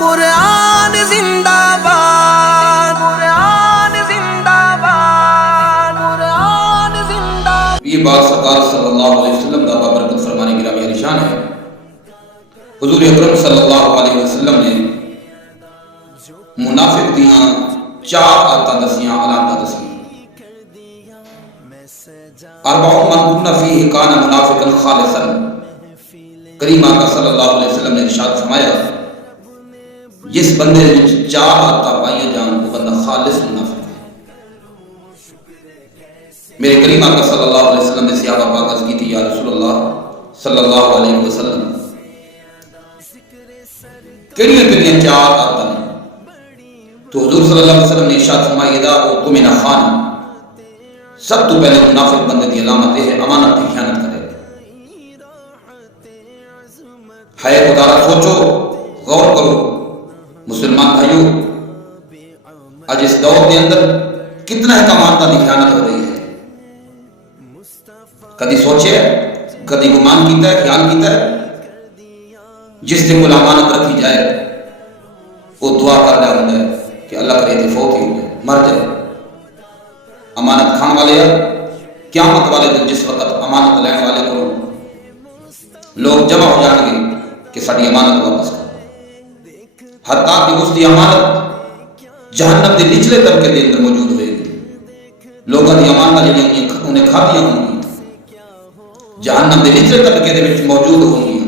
قرآن زندہ باد، قرآن زندہ باد، قرآن زندہ باد۔ یہ بات سرکار صلی اللہ علیہ وسلم کا بابرکت فرمانے کی گرامی نشان ہے۔ حضور اکرم صلی اللہ علیہ وسلم نے منافق دیاں 4 آتاں دسیاں، علامتاں دسیاں۔ اربع من کن فیہ کان منافقا خالصا۔ کریم آقا صلی اللہ علیہ وسلم نے ارشاد فرمایا جس بندے وچ 4 آتاں پائیاں جان وہ بندہ خالص منافق ہے۔ میرے کریم آقا صلی اللہ علیہ وسلم نے صحابہ پاک عرض کی تھی یا رسول اللہ صلی اللہ علیہ وسلم کڑیاں 4 آتاں ہیں؟ تو حضور صلی اللہ علیہ وسلم نے ارشاد فرمایا اذا اؤتمن خان، سب تو پہلے منافق بندے کی علامت یہ ہے امانت کی خیانت کرے۔ ہے خدا را سوچو، غور کرو مسلمان بھائیو، آج اس دور کے اندر کتنا ہے امانت کی خیانت ہو رہی ہے۔ کدی سوچے، کدی گمان کیتا ہے، خیال کیتا ہے جس سے کوئی امانت رکھی جائے وہ دعا کر رہا ہوتا ہے کہ اللہ کرے فوت ہی ہو جائے، مر جائے۔ امانت کھان والے قیامت والے دن جس وقت امانت لینے والے کو لوگ جمع ہو جائیں گے کہ ساری امانت واپس کر، حتیٰ کہ اس کی امانت جہنم کے نچلے طبقے کے اندر موجود ہوئے گی۔ لوگوں کی امانت جہاں انہیں کھادیاں ہوں گی جہنم کے نچلے طبقے کے موجود ہوں گی،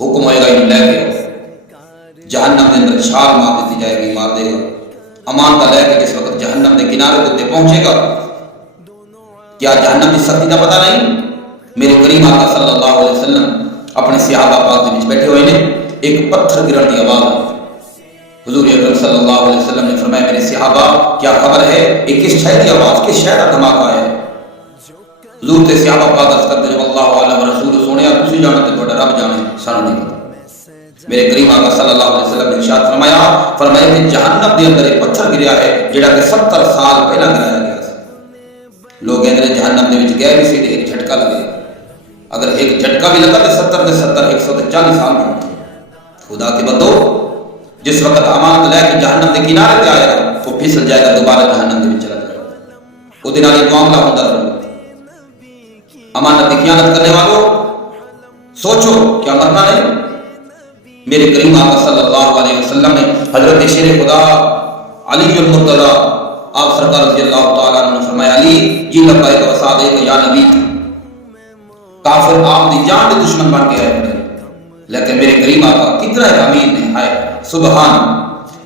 حکم ہوئے گا انہیں لے کے جہنم کے اندر چھال مار دیتی جائے گی، مار دے گا۔ امانت لے کے جس وقت جہنم کے کنارے تے پہنچے گا، کیا جہنم کی سختی کا پتہ نہیں؟ میرے کریم آقا صلی اللہ علیہ وسلم اپنے صحابہ پاک کے بیچ بیٹھے ہوئے نے، ایک پتھر گرن کی آواز آئی۔ حضور اکرم صلی اللہ علیہ وسلم نے فرمایا میرے صحابہ کیا خبر ہے، یہ کس شے کی آواز، کس شے کا دھماکہ ہے؟ حضور تے صحابہ پاک عرض کرتے ہیں اللہ علیہ رسول سونیا تسی جانے تے تہاڈا رب جانے، سانوں نہیں پتہ۔ میرے کریم آقا صلی اللہ علیہ وسلم نے ارشاد فرمایا کہ جہنم کے اندر ایک پتھر گریا ہے جڑا کہ 70 سال پہلا گرایا گیا سی۔ لوگ اندر جہنم دے وچ گئے بھی سی تے ایک جھٹکا لگے، اگر ایک جھٹکا بھی لگا تو 70 کے 70 140 سال بنتے۔ خدا کے بندو جس وقت امانت لے کے جہنم کے کنارے تے آئے گا وہ پھسل جائے گا، دوبارہ جہنم دے وچ چلا جائے گا۔ وہ دن والی معاملہ ہوتا رہے گا۔ امانت کی خیانت کرنے والوں سوچو کیا مرنا نہیں؟ میرے کریم آقا صلی اللہ علیہ وسلم نے حضرت شیر خدا علی المرتضی آپ سرکار رضی اللہ تعالیٰ عنہ نے فرمایا علی جی لبیک و صادق یا نبی، کافر آپ دی جان دے دشمن بن کے آئے پڑے، لیکن میرے کریم آقا کتنا ایک امین نے، ہائے سبحان،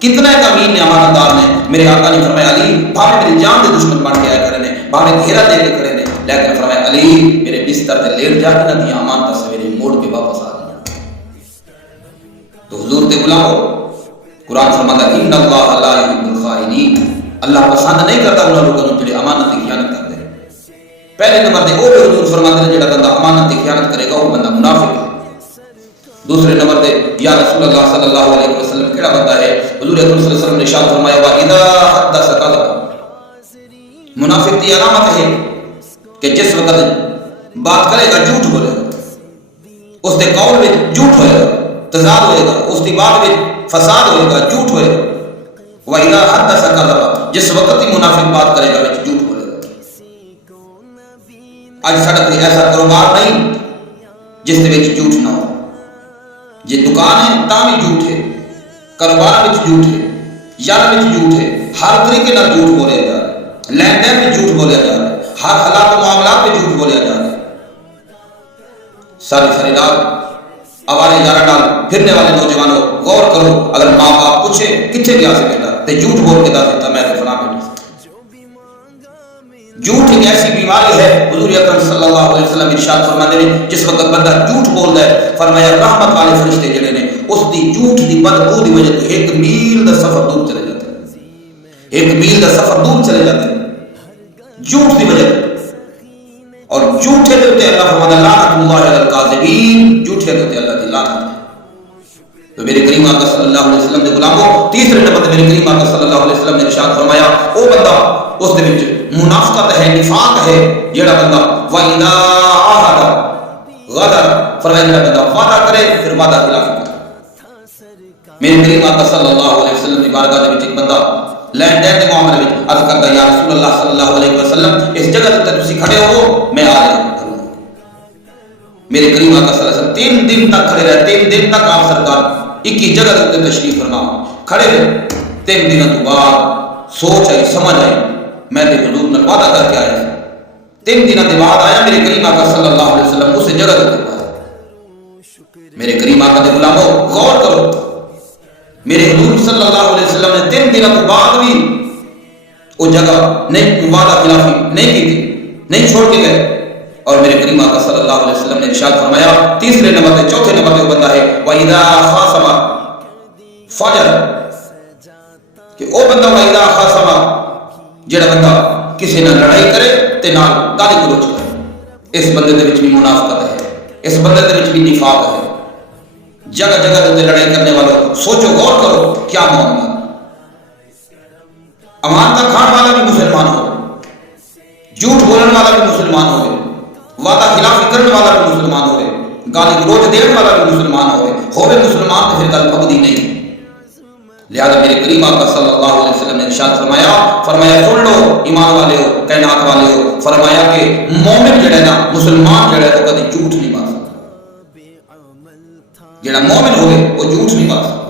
کتنا ایک امین نے، امانت دار نے۔ میرے آقا نے فرمایا علی بھاوے میری جان دے دشمن بن کے آئے کھڑے نے، بھاوے گھیرا دے کے کھڑے نے، لیکن فرمایا علی میرے بستر تے لیٹ جا کے نہ دیا امانت سویرے موڑ کے واپس آ گیا۔ تو حضور تے غلامو قرآن فرماتا ہے ان اللہ لا یحب الخائنین، اللہ پسند نہیں کرتا ان لوگوں کو جو امانت کی خیانت کرتے ہیں۔ پہلے نمبر تے وہ حضور فرماتے ہیں جڑا بندہ امانت کی خیانت کرے گا وہ بندہ منافق ہے۔ دوسرے نمبر تے یا رسول اللہ صلی اللہ علیہ وسلم کیڑا بندہ ہے؟ حضور اکرم صلی اللہ علیہ وسلم نے ارشاد فرمایا واذا حدث کذب، منافق کی علامت ہے کہ جس وقت بات کرے گا جھوٹ بولے گا، اس دے قول میں جھوٹ ہوئے گا، تضاد ہوئے گا، اس کی بات میں فساد ہوئے گا، جھوٹ ہوئے گا۔ وَإِذَا حَدَّثَ كَذَبَ، جس وقت ہی منافق بات کرے گا وچ جھوٹ بولے گا۔ آج ساڈا کوئی ایسا کاروبار نہیں جس دے وچ جھوٹ نہ ہو۔ جی دکان ہے تاں بھی جھوٹ ہے، کاروبار وچ جھوٹ ہے، یار وچ جھوٹ ہے، ہر طریقے نال جھوٹ بولیا جا رہا ہے، لین دین میں جھوٹ بولیا جا رہا ہے، ہر حالات و معاملات میں جھوٹ بولیا جا رہا ہے۔ ساری رات آوارے یار نال پھرنے والے نوجوانوں غور کرو، اگر ماں باپ پوچھے کتنے گیا سے بیٹا تے جھوٹ بول کے دس دیتا میں تو فلاں بیٹا۔ جھوٹ ایک ایسی بیماری ہے، حضور اکرم صلی اللہ علیہ وسلم ارشاد فرماتے ہیں جس وقت بندہ جھوٹ بولتا ہے فرمایا رحمت والے فرشتے جڑے نے اس دی جھوٹ دی بدبو دی وجہ سے 1 میل دا سفر دور چلے جاتے ہیں، 1 میل دا سفر دور چلے جاتے ہیں جھوٹ دی وجہ سے۔ اور جھوٹے دے تے اللہ فرماتا ہے لعنت اللہ علی الکاذبین، جھوٹے دے تے اللہ دی لعنت ہے۔ تو میرے کریم آقا صلی اللہ علیہ وسلم دے غلاموں تیسرے نمبر تے میرے کریم آقا صلی اللہ علیہ وسلم نے ارشاد فرمایا او بندہ اس دے وچ منافقت ہے، نفاق ہے، جیڑا بندہ وَإِذَا عَاهَدَ غَدَرَ، فرمایا جیڑا بندہ وعدہ کرے پھر وعدہ خلاف کرے۔ میرے کریم آقا صلی اللہ علیہ وسلم دی بارگاہ دے وچ ایک بندہ لین دین دے معاملے وچ عرض کردا یا رسول اللہ صلی اللہ علیہ وسلم اس جگہ تے تسی کھڑے ہو میں آ رہا ہوں. میرے کریم آقا صلی اللہ علیہ وسلم 3 دن تک کھڑے رہے. 3 دن تک آپ سرکار ایک ہی جگہ تے تشریف فرما کھڑے رہے. 3 دنوں تو بعد سوچ آئی سمجھ آئی میں تے حضور نال وعدہ کر کے آیا. 3 دنوں کے بعد آیا میرے کریم آقا صلی اللہ علیہ وسلم اس جگہ تے. میرے کریم آقا دے غلامو غور کرو میرے حضور صلی اللہ علیہ وسلم نے 3 دنوں کے بعد بھی وہ جگہ نہیں وعدہ خلافی نہیں کی تھی نہیں چھوڑ کے گئے. اور میرے کریم آقا صلی اللہ علیہ وسلم نے ارشاد فرمایا تیسرے نمبر پہ چوتھے نمبر پہ وہ بندہ ہے وَإِذَا خَاصَمَ فَجَرَ کہ وہ بندہ وَإِذَا خَاصَمَ جڑا بندہ کسی نہ لڑائی کرے تے نال گالی گلوچ کرے اس بندے دے وچ بھی منافقت ہے اس بندے دے وچ بھی نفاق ہے. جگہ جگہ تے لڑائی کرنے والوں سوچو غور کرو کیا معاملہ. امانت کھان والا بھی مسلمان ہو جھوٹ بولن والا بھی مسلمان ہوئے وعدہ خلافی کرنے والا بھی مسلمان ہوئے گالی گلوچ دینے والا بھی مسلمان ہوئے مسلمان تو پھر گل پکدی نہیں. لہذا میرے کریم آقا صلی اللہ علیہ وسلم نے ارشاد فرمایا سن لو ایمان والے ہو کائنات والے ہو فرمایا کہ مومن جڑا ہے نا مسلمان جڑا ہے وہ کبھی جھوٹ نہیں مار سکتا. جڑا مومن ہوئے وہ جھوٹ نہیں مار سکتا.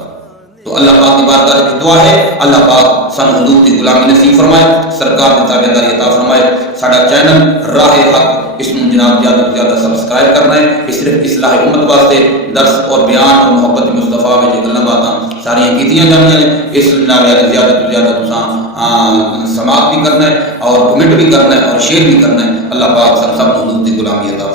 تو اللہ پاک کی بارگاہ میں دعا ہے اللہ پاک سانو حضور دی غلامی نصیب فرمائے سرکار دی تابعداری عطا فرمائے. ساڈا چینل راہ حق اس میں جناب زیادہ سے زیادہ سبسکرائب کرنا ہے. اس صرف اصلاح امت واسطے درس اور بیان اور محبت مصطفیٰ میں جو گلاں باتاں ساریاں کیتیاں جانیاں نے اس نال زیادہ تو زیادہ تساں سماعت بھی کرنا ہے اور کمنٹ بھی کرنا ہے اور شیئر بھی کرنا ہے. اللہ پاک سب حضور دی غلامی عطا